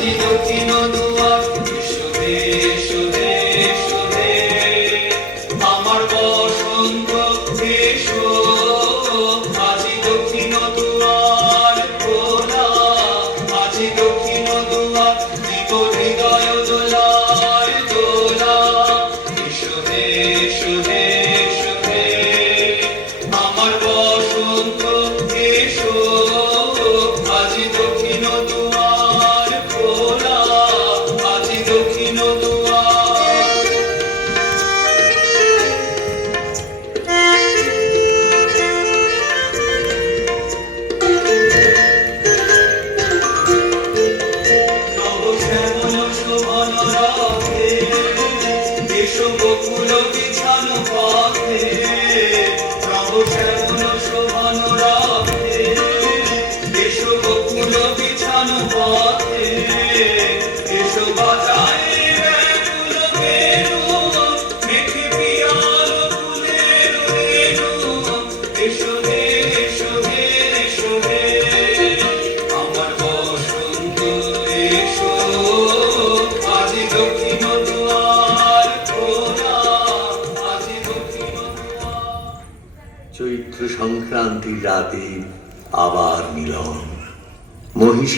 আজি দক্ষিণ দুয়ার এসো হে এসো হে এসো হে আমার বসন্ত এসো আজি দক্ষিণ দুয়ার খোলা আজি দক্ষিণ দুয়ার দিব হৃদয় দোলায় দোলা এসো হে এসো হে এসো হে আমার বসন্ত এসো আজি দক্ষিণ দুয়ার খোলা আজি দক্ষিণ দুয়ার নব শ্যামল শোভন রাধে এসো বকুল বিছানো পথে নব শ্যামল শোভন রাধে এসো বকুল বিছানো পথে এসো বাজায় ব্যাকুল বেণু মেঘে পিয়াল ফুলের রেণু এসো হে এসো হে এসো হে আমার বসন্ত এসো আজি দক্ষিণ দুয়ার খোলা আজি দক্ষিণ দুয়ার। চৈত্র সংক্রান্তির রাতে আবার মিলন। মহিষী